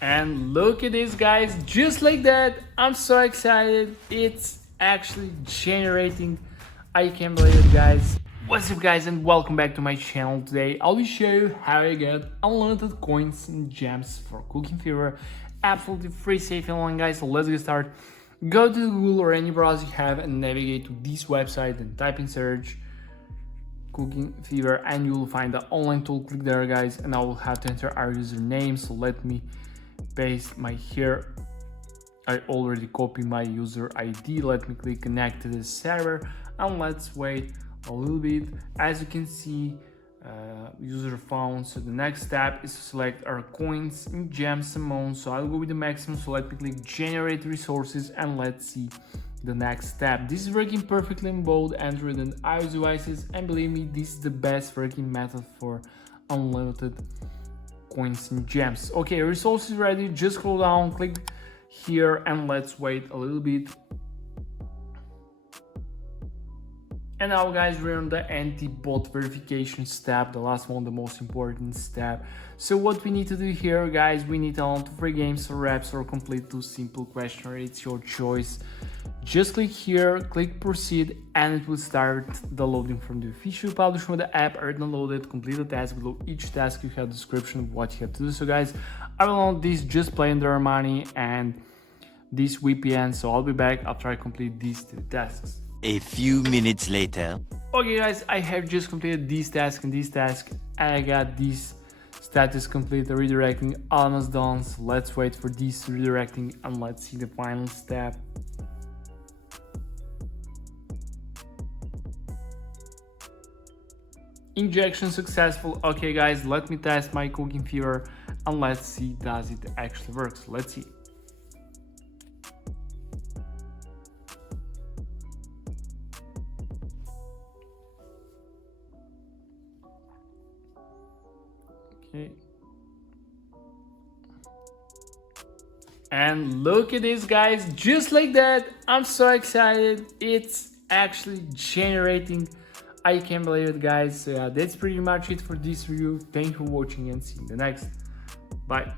And look at this, guys, just like that. I'm so excited. It's actually generating. I can't believe it, guys. What's up, guys, and welcome back to my channel. Today I'll be showing you how I get unlimited coins and gems for Cooking Fever. Absolutely free, safe, and online, guys. So let's get started. Go to Google or any browser you have and navigate to this website and type in search Cooking Fever and you will find the online tool. Click there, guys, and I will have to enter our username. So let me paste my here. I already copied my user ID. Let me click connect to the server and let's wait a little bit. As you can see, user found. So the next step is to select our coins and gems amount. So I'll go with the maximum. So let me click generate resources and let's see the next step. This is working perfectly in both Android and iOS devices, and believe me, this is the best working method for unlimited coins and gems. Okay, resources ready. Just scroll down, click here, and let's wait a little bit. And now, guys, we're on the anti-bot verification step, the last one, the most important step. So what we need to do here, guys, we need to download 3 games or apps or complete 2 simple questionnaire. It's your choice. Just click here, click proceed, and it will start the loading from the official publisher of the app. Or downloaded, complete the task. Below each task you have a description of what you have to do. So guys, I will download this, just play under money and this VPN. So I'll be back after I complete these 2 tasks. A few minutes later. Okay, guys, I have just completed this task and this task, and I got this status complete, redirecting almost done. So let's wait for this redirecting and let's see the final step. Injection successful. Okay, guys, let me test my Cooking Fever and let's see does it actually work. So let's see. Okay. And look at this, guys, just like that. I'm so excited. It's actually generating. I can't believe it, guys. So yeah, that's pretty much it for this review. Thank you for watching and see you in the next. Bye.